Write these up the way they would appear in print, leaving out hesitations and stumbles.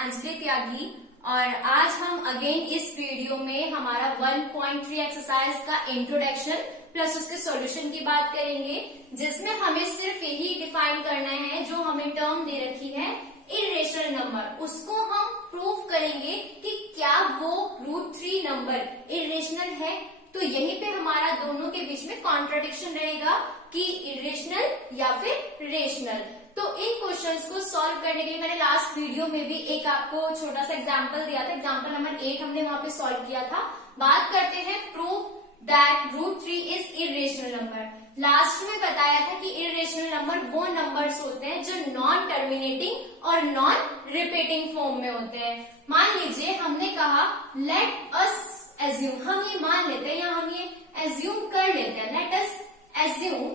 अंजलि त्यागी और आज हम अगेन इस वीडियो में हमारा 1.3 एक्सरसाइज का इंट्रोडक्शन प्लस उसके सॉल्यूशन की बात करेंगे, जिसमें हमें सिर्फ यही डिफाइन करना है जो हमें टर्म दे रखी है इर्रेशनल नंबर, उसको हम प्रूव करेंगे कि क्या वो √3 नंबर इर्रेशनल है। तो यहीं पे हमारा दोनों के बीच में कॉन्ट्राडिक्शन रहेगा कि इर्रेशनल या फिर रेशनल। तो इन क्वेश्चंस को सॉल्व करने के लिए मैंने लास्ट वीडियो में भी एक आपको छोटा सा एग्जांपल दिया था, एग्जांपल नंबर 8 हमने वहां पे सॉल्व किया था। बात करते हैं proof that √3 is irrational number. Last में बताया था कि इर्रेशनल नंबर वो नंबर्स होते हैं जो नॉन टर्मिनेटिंग और नॉन रिपीटिंग फॉर्म में होते हैं। मान लीजिए हमने कहा लेट अस एज्यूम, हम ये मान लेते हैं या हम ये एज्यूम कर लेते हैं, let us assume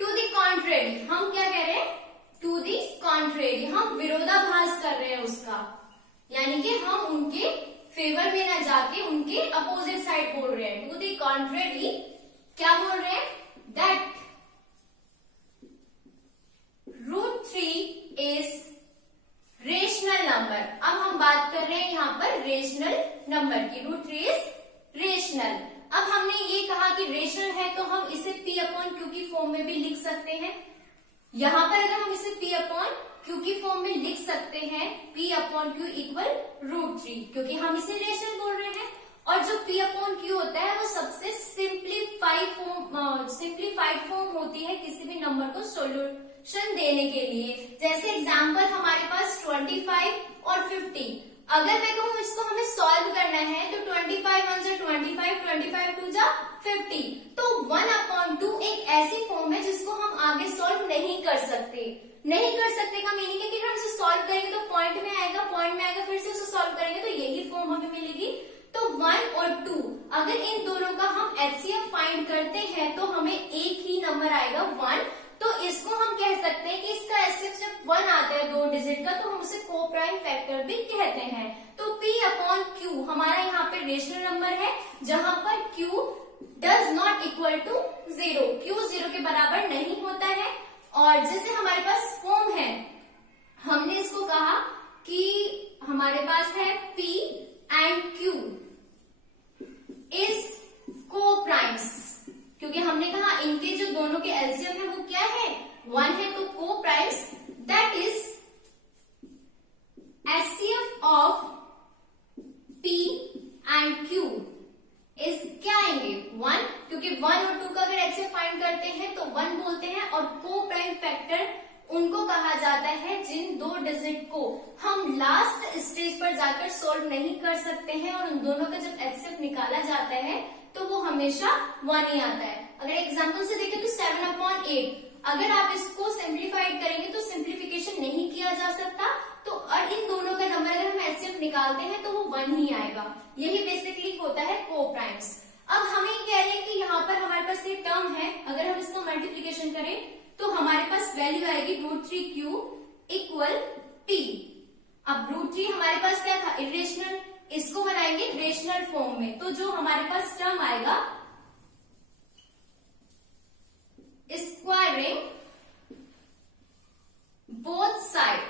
to the contrary, हम क्या कह रहे हैं टू द कॉन्ट्रेरी, हम विरोधाभास कर रहे हैं उसका, यानी कि हम उनके फेवर में ना जाके उनके अपोजिट साइड बोल रहे हैं। टू द कॉन्ट्रेरी क्या बोल रहे हैं दैट √3 इज रेशनल नंबर। अब हम बात कर रहे हैं यहाँ पर रेशनल नंबर की, √3 इज रेशनल। अब हमने ये कहा कि रेशनल है तो हम इसे P/Q की फॉर्म में भी लिख सकते हैं। यहां पर अगर हम इसे P/Q की फॉर्म में लिख सकते हैं P/Q इक्वल √3, क्योंकि हम इसे रेशनल बोल रहे हैं। और जो P/Q होता है वो सबसे सिंप्लीफाइड फॉर्म होती है किसी भी नंबर को सॉल्यूशन देने के लिए। जैसे एग्जाम्पल हमारे पास 25 और 50, अगर मैं कहूं इसको हमें सॉल्व करना है तो 25 1 जा 25, 25 2 जा 50, तो 1/2 एक ऐसी फॉर्म है जिसको हम आगे सॉल्व नहीं कर सकते। नहीं कर सकते का मीनिंग है कि हम इसे सॉल्व करेंगे तो पॉइंट में आएगा, फिर से उसे सॉल्व करेंगे तो यही फॉर्म हमें मिलेगी। तो 1 और 2 अगर इन दोनों का हम HCF फाइंड करते हैं तो हमें एक ही नंबर आएगा 1। तो इसको हम कह सकते हैं कि इसका HCF जब 1 आता है 2 डिजिट का तो हम उसे को-प्राइम फैक्टर भी कहते हैं। तो P/Q हमारा यहाँ पे रेशनल नंबर है जहां पर Q does not equal to 0, Q 0 के बराबर नहीं होता है। और जैसे हमारे पास फॉर्म है, हमने इसको कहा कि हमारे पास है P एंड Q इज को-प्राइम्स, क्योंकि हमने कहा इनके जो दोनों के एलसीएम है वो क्या है 1 है, तो coprimes that is HCF of P and Q is क्या आएंगे 1, क्योंकि 1 और 2 का अगर HCF फाइंड करते हैं तो 1 बोलते हैं। और को-प्राइम फैक्टर उनको कहा जाता है जिन 2 डिजिट को हम लास्ट स्टेज पर जाकर सॉल्व नहीं कर सकते हैं, और उन दोनों का जब HCF निकाला जाता है तो वो हमेशा 1 ही आता है। अगर एग्जाम्पल से देखें तो 7/8, अगर आप इसको सिंप्लीफाइड करेंगे तो सिंप्लीफिकेशन नहीं किया जा सकता, तो और इन दोनों का नंबर अगर हम HCF निकालते हैं तो वो 1 ही आएगा। यही बेसिकली होता है को-प्राइम्स। अब हमें कह रहे हैं कि यहाँ पर हमारे पास ये टर्म है, अगर हम इसका मल्टीप्लीकेशन करें तो हमारे पास वैल्यू आएगी √3Q इक्वल P। अब √3 हमारे पास क्या था इर्रेशनल, इसको बनाएंगे रेशनल फॉर्म में, तो जो हमारे पास टर्म आएगा स्क्वायरिंग बोथ साइड,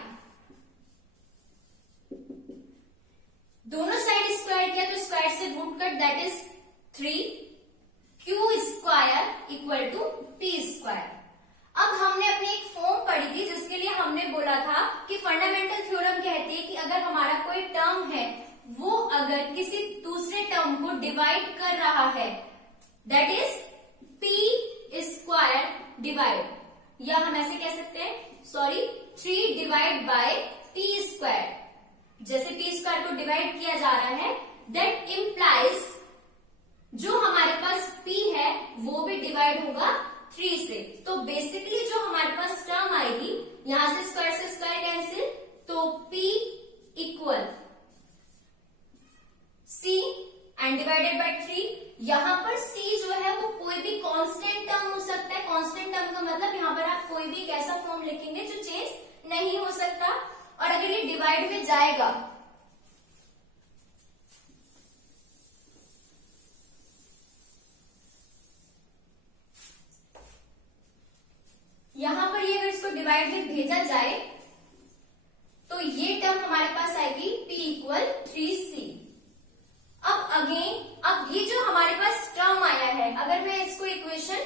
दोनों साइड स्क्वायर किया तो स्क्वायर से root cut that is 3Q square equal to P square. अब हमने अपनी एक फॉर्म पढ़ी थी जिसके लिए हमने बोला था कि फंडामेंटल थ्योरम कहती है कि अगर हमारा कोई टर्म है वो अगर किसी दूसरे टर्म को डिवाइड कर रहा है that is P square divide, या हम ऐसे कह सकते हैं 3 डिवाइड बाय P स्क्वायर। जैसे P स्क्वायर को डिवाइड किया जा रहा है दैट इम्प्लाइज जो हमारे पास P है वो भी डिवाइड होगा 3 से। तो बेसिकली जो हमारे पास टर्म आएगी, यहां से स्क्वायर कैंसिल, तो P equal C and divided by 3। यहां पर C जो है वो कोई भी कांस्टेंट टर्म हो सकता है। कांस्टेंट टर्म का मतलब यहां पर आप कोई भी एक ऐसा फॉर्म लिखेंगे जो चेंज नहीं हो सकता। और अगर ये डिवाइड में जाएगा यहां पर ये अगर इसको डिवाइड में भेजा जाए तो ये टर्म हमारे पास आएगी P इक्वल 3C। अब ये जो हमारे पास टर्म आया है, अगर मैं इसको इक्वेशन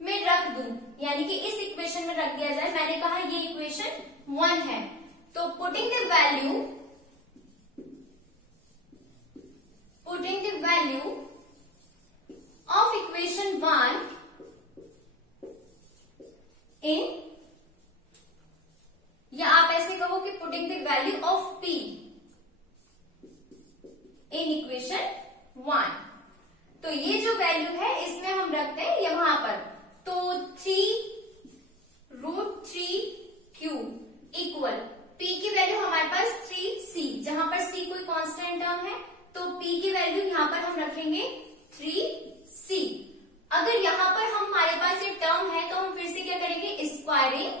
में रख दूं, यानी कि इस इक्वेशन में रख दिया जाए, मैंने कहा ये इक्वेशन 1 है, तो putting the value of equation 1 in, या आप ऐसे कहो कि putting the value of P in equation 1, तो ये जो वैल्यू है इसमें हम रखते हैं यहां पर, तो 3√3Q इक्वल P की वैल्यू हमारे पास 3C, जहां पर C कोई कांस्टेंट टर्म है, तो P की वैल्यू यहां पर हम रखेंगे 3C। अगर यहां पर हमारे पास ये टर्म है तो हम फिर से क्या करेंगे, स्क्वायरिंग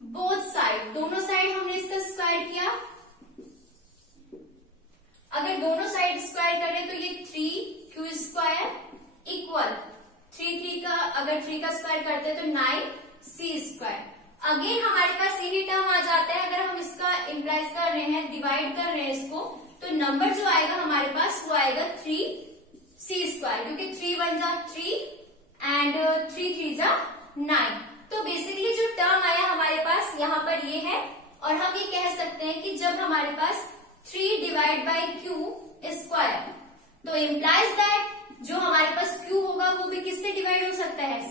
बोथ साइड, दोनों साइड हमने इसका स्क्वायर किया। अगर दोनों साइड स्क्वायर करें तो ये 3Q स्क्वायर इक्वल 3 का, अगर 3 का स्क्वायर करते हैं तो 9C स्क्वायर। अगेन हमारे पास यही टर्म आ जाता है, अगर हम इसका इंप्लाइज कर रहे हैं, डिवाइड कर रहे हैं इसको, तो नंबर जो आएगा हमारे पास वो आएगा 3C स्क्वायर, क्योंकि 3 1 जा 3 एंड 3 3 जा 9। तो बेसिकली जो टर्म आया हमारे पास यहाँ पर ये है, और हम ये कह सकते हैं कि जब हमारे पास 3 डिवाइड बाई Q स्क्वायर, तो इम्प्लाइज दैट जो हमारे पास Q होगा वो भी किससे डिवाइड हो सकता है,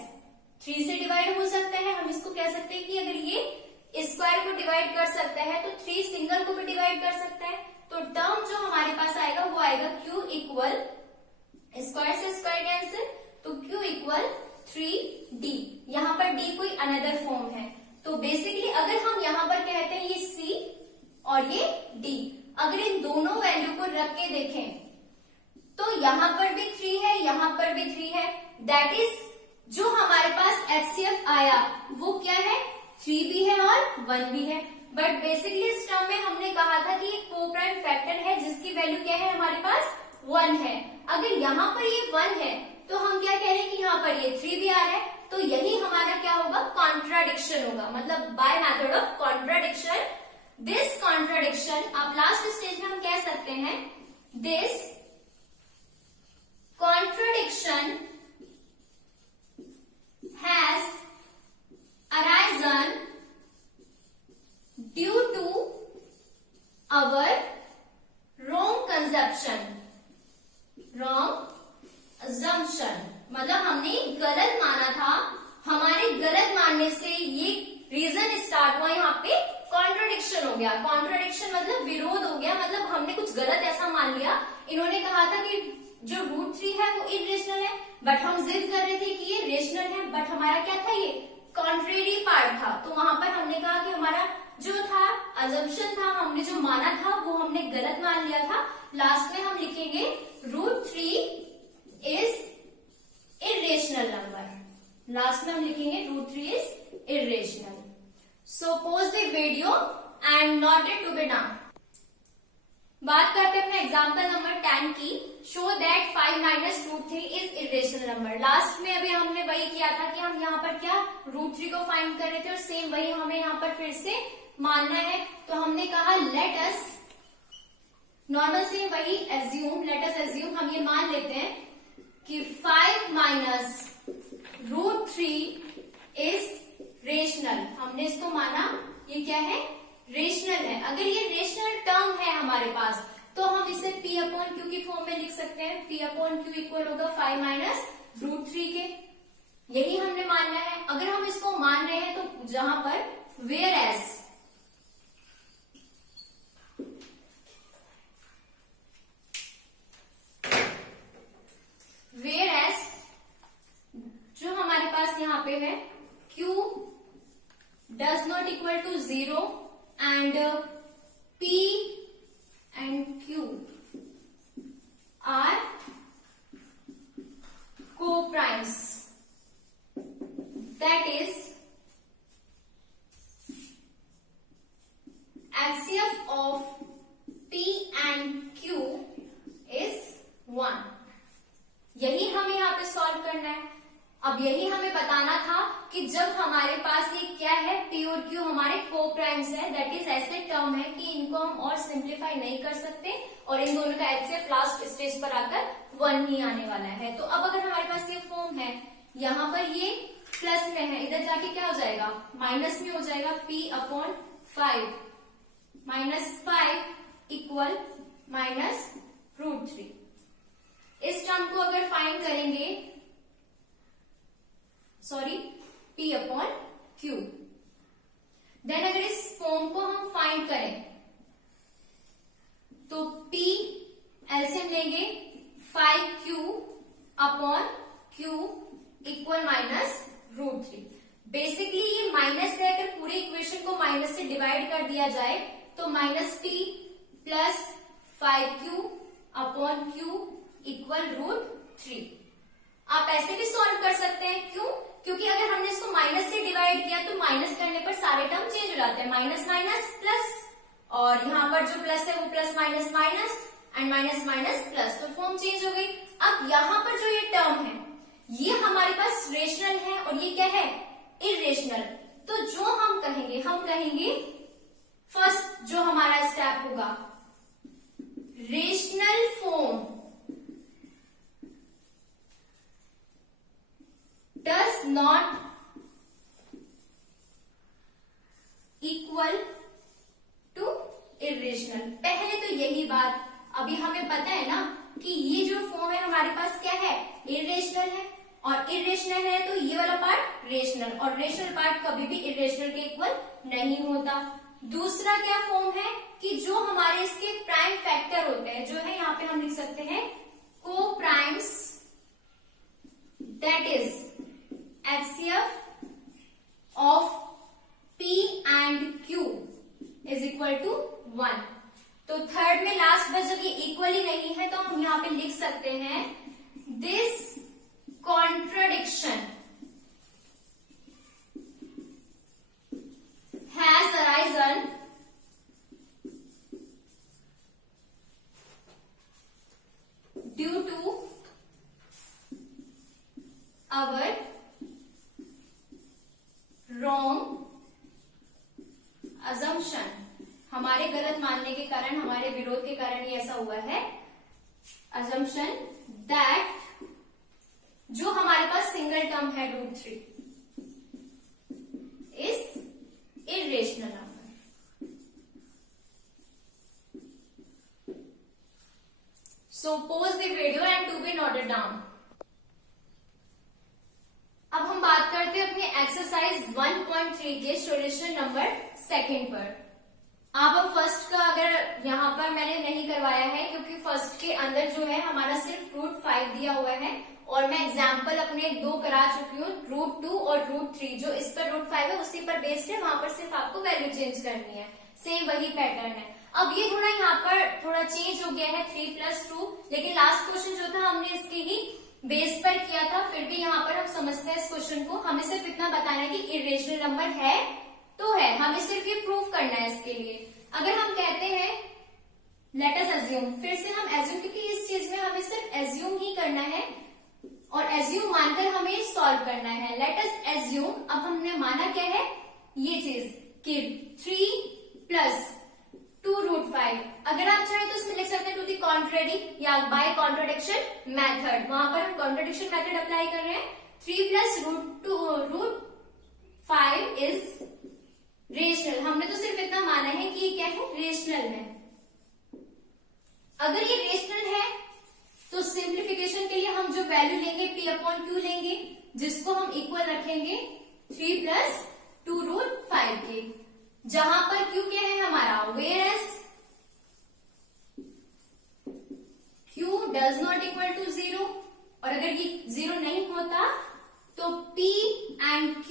3 से डिवाइड हो सकता है। हम इसको कह सकते हैं कि अगर ये स्क्वायर को डिवाइड कर सकता है तो 3 सिंगल को भी डिवाइड कर सकता है। तो टर्म जो हमारे पास आएगा वो आएगा Q इक्वल, स्क्वायर से स्क्वायर कैंसिल, तो Q इक्वल 3D। यहाँ पर D कोई अनदर फॉर्म है, तो बेसिकली अगर हम यहाँ पर कहते हैं ये C और ये D, अगर इन दोनों वैल्यू को रख के देखें तो यहाँ पर भी 3 है, यहाँ पर भी 3 है, दैट इज जो हमारे पास HCF आया वो क्या है, 3 भी है और 1 भी है। बट बेसिकली इस टर्म में हमने कहा था कि ये को-प्राइम फैक्टर है जिसकी वैल्यू क्या है हमारे पास 1 है। अगर यहाँ पर ये 1 है तो हम क्या कह रहे हैं कि यहाँ पर ये 3 भी आ रहा है, तो यही हमारा क्या होगा, कॉन्ट्राडिक्शन होगा, मतलब by method of contradiction. This contradiction, अब लास्ट स्टेज में हम कह सकते हैं this contradiction has arisen due to our wrong conception, wrong assumption, मतलब हमने गलत माना था, हमारे गलत मानने से ये रीजन स्टार्ट हुआ, यहाँ पे कॉन्ट्राडिक्शन हो गया। कॉन्ट्राडिक्शन मतलब विरोध हो गया, मतलब हमने कुछ गलत ऐसा मान लिया। इन्होंने कहा था कि जो √3 है वो इरेशनल है, बट हम जिद कर रहे थे कि ये रेशनल है, बट हमारा क्या था, ये कॉन्ट्रेरी पार्ट था। तो वहां पर हमने कहा कि हमारा जो था अजम्पशन था, हमने जो माना था वो हमने गलत मान लिया था। लास्ट में हम लिखेंगे √3 इज इरेशनल नंबर, लास्ट में हम लिखेंगे √3 is irrational. So pause the video and note it to be done. बात करते हैं अपने एग्जाम्पल नंबर 10 की। Show that 5 minus √3 is irrational number. Last में अभी हमने वही किया था कि हम यहाँ पर क्या √3 को फाइंड कर रहे थे, और सेम वही हमें यहाँ पर फिर से मानना है। तो हमने कहा लेट अस नॉर्मल से वही एज्यूम, लेट अस एज्यूम, हम ये मान लेते हैं कि 5 माइनस √3 इज रेशनल। हमने इसको माना ये क्या है, रेशनल है। अगर ये रेशनल टर्म है हमारे पास तो हम इसे P अपॉन Q की फॉर्म में लिख सकते हैं। P अपॉन Q इक्वल होगा 5 माइनस √3 के, यही हमने मानना है। अगर हम इसको मान रहे हैं तो जहां पर वेयर एज जो हमारे पास यहाँ पे है Q does not equal to 0 and P and Q are co-primes, that is HCF of P and Q is 1। यही हमें यहाँ पे सॉल्व करना है। अब यही हमें बताना था कि जब हमारे पास ये क्या है, P और क्यू हमारे को प्राइम्स है, दैट इज ऐसे टर्म है कि इनको हम और सिंप्लीफाई नहीं कर सकते और इन दोनों का एचसीएफ लास्ट स्टेज पर आकर 1 ही आने वाला है। तो अब अगर हमारे पास ये फॉर्म है, यहाँ पर ये प्लस में है, इधर जाके क्या हो जाएगा, माइनस में हो जाएगा, p/5 -5 इक्वल -√3। इस टर्म को अगर फाइंड करेंगे, सॉरी p/q, देन अगर इस फॉर्म को हम फाइंड करें तो p एलसीएम लेंगे 5q/q इक्वल -√3। बेसिकली ये माइनस है, अगर पूरे इक्वेशन को माइनस से डिवाइड कर दिया जाए तो -p + 5q/q इक्वल √3। आप ऐसे भी सॉल्व कर सकते हैं, क्यों? क्योंकि अगर हमने इसको माइनस से डिवाइड किया तो माइनस करने पर सारे टर्म चेंज हो जाते हैं, माइनस माइनस प्लस, और यहाँ पर जो प्लस है वो plus minus minus and minus minus plus, तो फॉर्म चेंज हो गई। अब यहाँ पर जो ये टर्म है ये हमारे पास रेशनल है और ये क्या है, इरेशनल। तो जो हम कहेंगे फर्स्ट जो हमारा स्टेप होगा, rational form does not equal to irrational. पहले तो यही बात, अभी हमें पता है ना कि ये जो फॉर्म है हमारे पास क्या है, इरेशनल है, और इरेशनल है तो ये वाला पार्ट रेशनल, और रेशनल पार्ट कभी भी इरेशनल के इक्वल नहीं होता। दूसरा क्या फॉर्म है कि जो हमारे इसके प्राइम फैक्टर होते हैं, जो है यहाँ पे हम लिख सकते हैं coprimes, that is HCF of p and q is equal to 1। तो थर्ड में लास्ट बस जब ये इक्वल ही नहीं है तो हम यहाँ पे लिख सकते हैं this contradiction has arisen due to our wrong assumption। हमारे गलत मानने के कारण, हमारे विरोध के कारण ये ऐसा हुआ है। assumption that जो हमारे पास सिंगल टर्म है √3 is irrational number. So pause the video and to be noted down. अब हम बात करते हैं अपने एक्सरसाइज 1.3 के सॉल्यूशन नंबर 2 पर। अब फर्स्ट का अगर यहाँ पर मैंने नहीं करवाया है क्योंकि फर्स्ट के अंदर जो है हमारा सिर्फ √5 दिया हुआ है और मैं एग्जाम्पल अपने 2 करा चुकी हूँ, √2 और √3। जो इस पर √5 है उसी पर बेस्ड है, वहां पर सिर्फ आपको वैल्यू चेंज करनी है, सेम वही पैटर्न है। अब ये थोड़ा यहाँ पर थोड़ा चेंज हो गया है 3 + 2, लेकिन लास्ट क्वेश्चन जो था हमने इसके ही बेस पर किया था। फिर भी यहाँ पर हम समझते हैं इस क्वेश्चन को, हमें सिर्फ इतना बताना है कि इरेशनल नंबर है तो है, हमें सिर्फ ये प्रूव करना है। इसके लिए अगर हम कहते हैं लेट अस अज्यूम, फिर से हम एज्यूम, क्योंकि इस चीज में हमें सिर्फ एज्यूम ही करना है और एज्यूम मानकर हमें सॉल्व करना है। लेट अस एज्यूम, अब हमने माना क्या है ये चीज कि 3 + 2 √5। अगर आप चाहें तो इसमें लिख सकते हैं टू दी कॉन्ट्रेरी या बाय कॉन्ट्रोडिक्शन मेथड, वहां पर हम कॉन्ट्रोडिक्शन मेथड अप्लाई कर रहे हैं। 3 + √5 इज रेशनल। हमने तो सिर्फ इतना माना है कि ये क्या है, रेशनल है। अगर ये रेशनल है तो सिंप्लीफिकेशन के लिए हम जो वैल्यू लेंगे p/q लेंगे, जिसको हम इक्वल रखेंगे 3 + 2 √5 के, जहां पर q क्या है हमारा, whereas q does not equal to 0, और अगर ये 0 नहीं होता तो p एंड q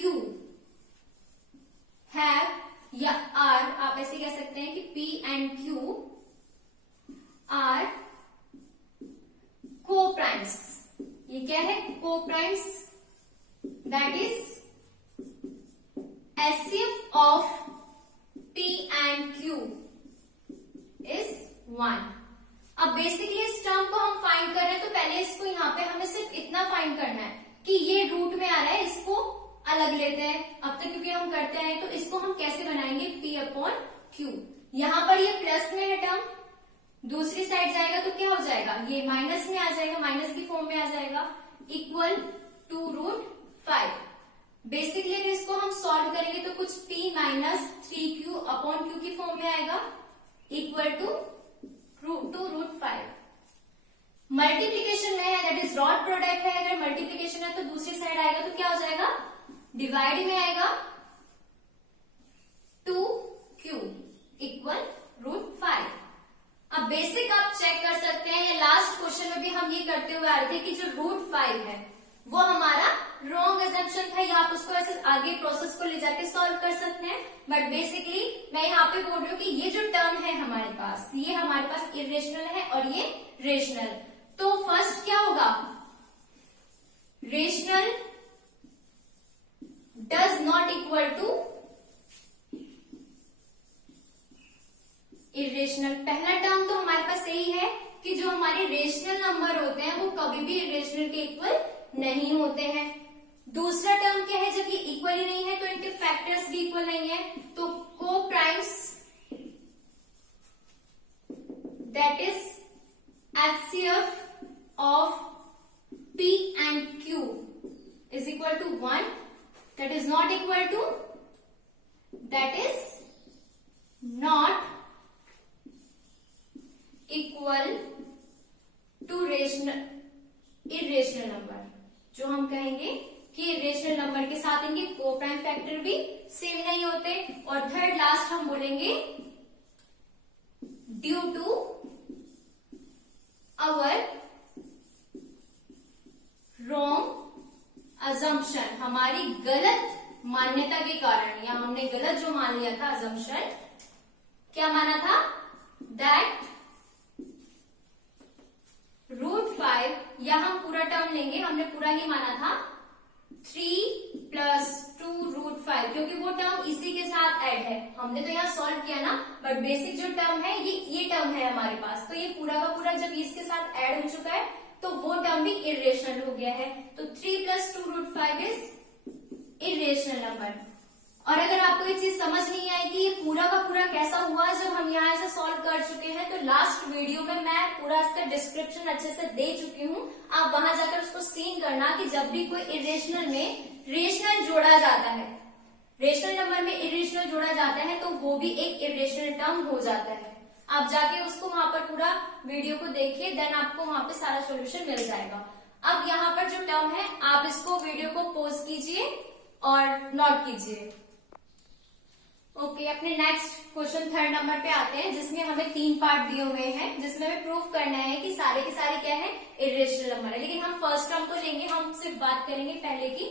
हैव या आर, आप ऐसे कह सकते हैं कि p and q are coprimes. ये क्या है, coprimes, that is HCF of p and q is 1। अब बेसिकली इस टर्म को हम फाइंड कर रहे हैं तो पहले इसको यहाँ पे हमें सिर्फ इतना फाइंड करना है कि ये रूट में आ रहा है, इसको अलग लेते हैं। अब तक क्योंकि हम करते हैं तो इसको हम कैसे अपॉन क्यू। यहाँ पर ये प्लस में है टर्म, दूसरी साइड जाएगा तो क्या हो जाएगा, ये माइनस में आ जाएगा, माइनस की फॉर्म में आ जाएगा, इक्वल टू रूट 5। बेसिकली अगर इसको हम सॉल्व करेंगे तो कुछ p minus 3q upon Q की फॉर्म में आएगा, इक्वल टू रूट 5। मल्टीप्लीकेशन में है, दैट इज डॉट प्रोडक्ट है, अगर मल्टीप्लीकेशन है तो दूसरी साइड आएगा तो क्या हो जाएगा, डिवाइड में आएगा 2q इक्वल रूट 5। अब बेसिक आप चेक कर सकते हैं, या लास्ट क्वेश्चन में भी हम ये करते हुए आ रहे थे कि जो रूट 5 है वो हमारा रॉन्ग अजम्पशन था, या आप उसको ऐसे आगे प्रोसेस को ले जाके सॉल्व कर सकते हैं। बट बेसिकली मैं यहाँ पे बोल रही हूँ कि ये जो टर्म है हमारे पास, ये हमारे पास इरेशनल है और ये रेशनल। तो फर्स्ट क्या होगा, rational does not equal to irrational. पहला टर्म तो हमारे पास यही है कि जो हमारे रेशनल नंबर होते हैं वो कभी भी इरेशनल के इक्वल नहीं होते हैं। दूसरा टर्म क्या है, जब ये इक्वल ही नहीं है तो इनके फैक्टर्स भी इक्वल नहीं है, तो को primes that is HCF of P and Q is equal to 1, that is not equal to, that is not equal to irrational number। जो हम कहेंगे कि इरेशनल नंबर के साथ इनके को प्राइम फैक्टर भी सेम नहीं होते। और थर्ड लास्ट हम बोलेंगे due to our wrong assumption, हमारी गलत मान्यता के कारण, या हमने गलत जो मान लिया था अजम्पशन, क्या माना था, दैट रूट 5, या हम पूरा टर्म लेंगे, हमने पूरा ही माना था 3 प्लस 2 रूट 5, क्योंकि वो टर्म इसी के साथ ऐड है। हमने तो यहाँ सॉल्व किया ना, बट बेसिक जो टर्म है ये टर्म है हमारे पास, तो ये पूरा का पूरा जब इसके साथ ऐड हो चुका है तो वो टर्म भी इरेशनल हो गया है। तो 3 plus 2 root 5 is irrational number. और अगर आपको ये चीज समझ नहीं आई कि ये पूरा का पूरा कैसा हुआ जब हम यहाँ से सॉल्व कर चुके हैं, तो लास्ट वीडियो में मैं पूरा इसका डिस्क्रिप्शन अच्छे से दे चुकी हूँ, आप वहां जाकर उसको सीन करना कि जब भी कोई इरेशनल में रेशनल जोड़ा जाता है, रेशनल नंबर में इरेशनल जोड़ा जाता है तो वो भी एक इरेशनल टर्म हो जाता है। आप जाके उसको वहां पर पूरा वीडियो को देखिए, देन आपको वहां पे सारा सोल्यूशन मिल जाएगा। अब यहाँ पर जो टर्म है आप इसको वीडियो को पॉज कीजिए और नोट कीजिए। ओके, अपने नेक्स्ट क्वेश्चन थर्ड नंबर पे आते हैं, जिसमें हमें 3 पार्ट दिए हुए हैं, जिसमें हमें प्रूफ करना है कि सारे के सारे क्या है, इरेशनल नंबर है। लेकिन हम फर्स्ट टर्म को लेंगे, हम सिर्फ बात करेंगे पहले की।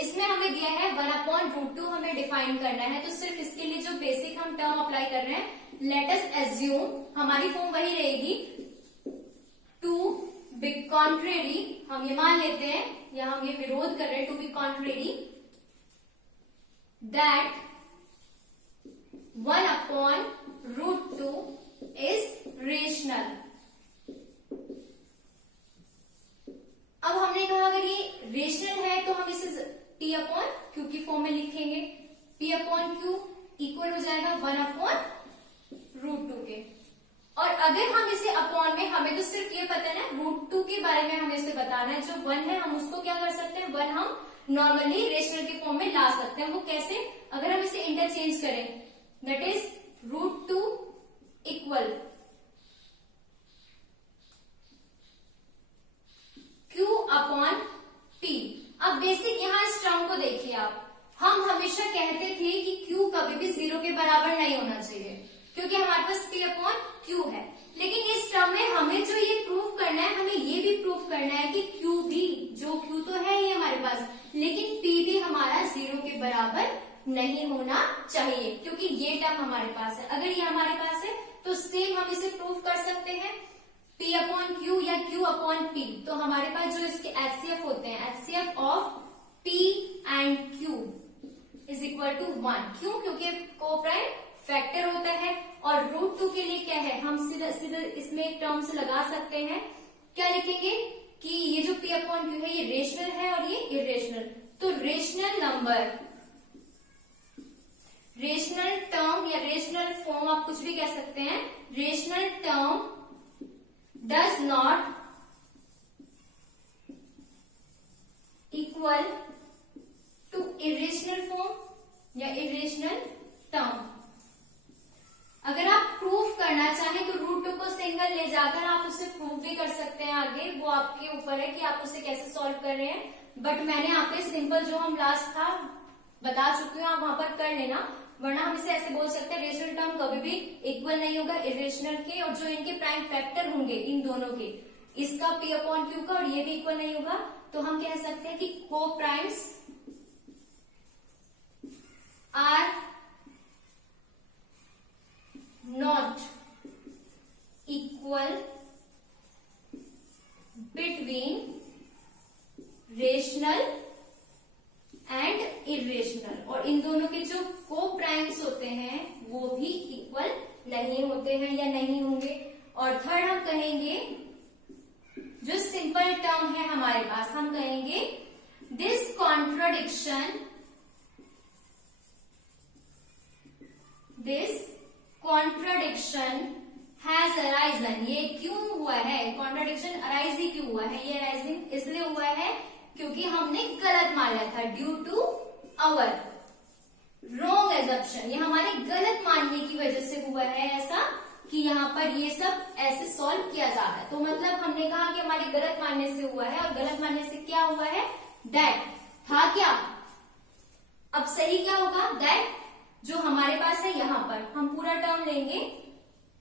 इसमें हमें दिया है 1/√2 हमें डिफाइन करना है, तो सिर्फ इसके लिए जो बेसिक हम टर्म अप्लाई कर रहे हैं, लेट अस एज्यूम, हमारी फॉर्म वही रहेगी, टू बी कॉन्ट्रेरी, हम ये मान लेते हैं या हम ये विरोध कर रहे हैं, to be contrary that 1/√2 is rational. अब हमने कहा अगर ये रेशनल है तो हम इसे P/Q की फॉर्म में लिखेंगे, P/Q इक्वल हो जाएगा 1/√2 के। और अगर हम इसे अपॉन में, हमें तो सिर्फ ये पता है ना √2 के बारे में हमें इसे बताना है, जो 1 है हम उसको क्या कर सकते हैं, 1 हम नॉर्मली रेशनल के फॉर्म में ला सकते हैं। वो कैसे, अगर हम इसे इंटरचेंज करें, दैट इज √2 इक्वल Q/P। अब बेसिक यहाँ इस टर्म को देखिए आप, हम हमेशा कहते थे कि Q कभी भी 0 के बराबर नहीं होना चाहिए, क्योंकि हमारे पास P/Q है। लेकिन इस टर्म में हमें जो ये प्रूफ करना है, हमें ये भी प्रूफ करना है कि Q भी, जो Q तो है ही हमारे पास, लेकिन P भी हमारा 0 के बराबर नहीं होना चाहिए, क्योंकि ये टर्म हमारे पास है। अगर ये हमारे पास है तो सेम हम इसे प्रूफ कर सकते हैं, P/Q या Q/P। तो हमारे पास जो इसके HCF होते हैं, HCF of P and Q is equal to 1। क्यों, क्योंकि को प्राइम फैक्टर होता है। और √2 के लिए क्या है, हम सीधा सीधा इसमें एक टर्म से लगा सकते हैं, क्या लिखेंगे कि ये जो P/Q है ये रेशनल है और ये इरेशनल। तो रेशनल नंबर, रेशनल टर्म या इरेशनल फॉर्म आप कुछ भी कह सकते हैं, rational term does not equal to irrational form या इरेशनल टर्म। अगर आप प्रूफ करना चाहें तो रूट 2 को सिंगल ले जाकर आप उसे प्रूफ भी कर सकते हैं आगे, वो आपके ऊपर है कि आप उसे कैसे सॉल्व कर रहे हैं। बट मैंने यहाँ पे सिंपल जो हम लास्ट था बता चुकी हूँ, आप वहां पर कर लेना, वरना हम इसे ऐसे बोल सकते हैं रेशनल टर्म कभी भी इक्वल नहीं होगा इरेशनल के, और जो इनके प्राइम फैक्टर होंगे इन दोनों के, इसका P अपॉन क्यू का और ये भी इक्वल नहीं होगा, तो हम कह सकते हैं कि coprimes are not equal between rational and irrational, और इन दोनों के जो को प्राइम्स होते हैं वो भी इक्वल नहीं होते हैं या नहीं होंगे। और थर्ड हम कहेंगे जो सिंपल टर्म है हमारे पास, हम कहेंगे दिस कॉन्ट्रडिक्शन हैज अराइजन। ये क्यों हुआ है, कॉन्ट्रडिक्शन अराइज ही क्यों हुआ है, ये अराइजिंग इसलिए हुआ है क्योंकि हमने गलत मान लिया था, due to our wrong assumption. ये हमारे गलत मानने की वजह से हुआ है ऐसा कि यहाँ पर ये सब ऐसे सॉल्व किया जा रहा है। तो मतलब हमने कहा कि हमारे गलत मानने से हुआ है, और गलत मानने से क्या हुआ है, दैट था क्या, अब सही क्या होगा, दैट जो हमारे पास है यहाँ पर हम पूरा टर्म लेंगे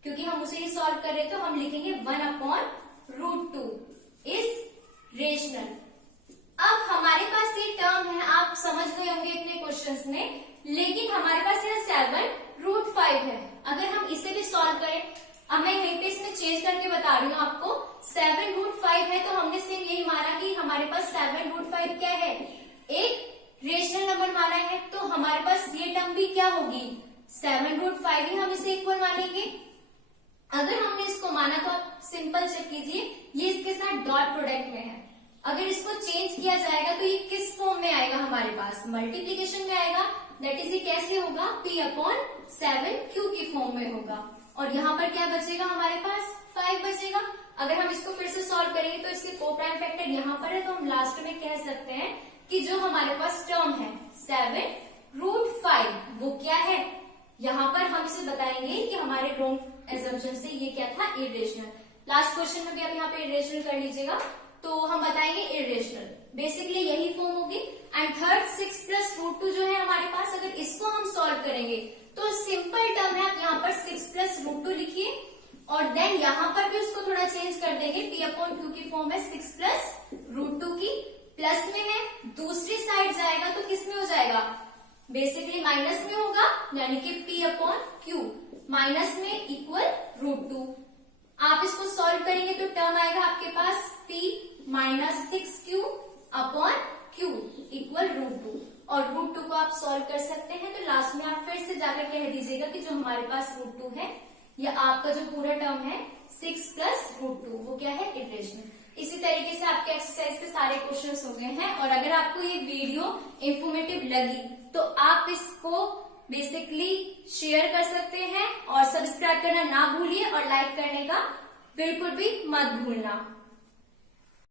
क्योंकि हम उसे ही सॉल्व कर रहे, तो हम लिखेंगे 1/√2 इज रेशनल। अब हमारे पास ये टर्म है, आप समझ गए होंगे इतने क्वेश्चंस में, लेकिन हमारे पास यहाँ 7√5 है। अगर हम इसे भी सॉल्व करें, अब मैं यहीं पे इसमें चेंज करके बता रही हूँ आपको, 7√5 है तो हमने सिर्फ यही माना कि हमारे पास 7√5 क्या है, एक रेशनल नंबर माना है, तो हमारे पास ये टर्म भी क्या होगी 7√5 ही, हम इसे इक्वल मानेंगे। अगर हमने इसको माना तो आप सिंपल चेक कीजिए, ये इसके साथ डॉट प्रोडक्ट में है, अगर इसको चेंज किया जाएगा तो ये किस फॉर्म में आएगा हमारे पास, मल्टीप्लीकेशन में आएगा, दैट इज ये कैसे होगा, P/7Q की फॉर्म में होगा। और यहाँ पर क्या बचेगा हमारे पास, 5 बचेगा। अगर हम इसको फिर से सॉल्व करेंगे तो इसके को प्राइम फैक्टर यहाँ पर है, तो हम लास्ट में कह सकते हैं कि जो हमारे पास टर्म है 7√5 वो क्या है, यहाँ पर हम इसे बताएंगे कि हमारे रॉन्ग एजम्पशन से ये क्या था, इरेशनल। लास्ट क्वेश्चन में भी आप यहाँ पे इरेशनल कर लीजिएगा, तो हम बताएंगे इरेशनल, बेसिकली यही फॉर्म होगी। एंड थर्ड 6+√2 जो है हमारे पास, अगर इसको हम सॉल्व करेंगे तो सिंपल टर्म है, आप यहाँ पर 6+√2 लिखिए, और देन यहाँ पर भी उसको थोड़ा चेंज कर देंगे, P/Q की फॉर्म है 6+√2 की, प्लस में है, दूसरी साइड जाएगा तो किस में हो जाएगा, बेसिकली माइनस में होगा, यानी कि P/Q माइनस में इक्वल √2। आप इसको सॉल्व करेंगे तो टर्म आएगा आपके पास P-6Q/Q इक्वल √2, और √2 को आप सॉल्व कर सकते हैं, तो लास्ट में आप फिर से जाकर कह दीजिएगा कि जो हमारे पास √2 है, या आपका जो पूरा टर्म है 6+√2 वो क्या है, इरेशनल। इसी तरीके से आपके एक्सरसाइज के सारे क्वेश्चंस हो गए हैं। और अगर आपको ये वीडियो इंफॉर्मेटिव लगी तो आप इसको बेसिकली शेयर कर सकते हैं, और सब्सक्राइब करना ना भूलिए, और लाइक करने का बिल्कुल भी मत भूलना।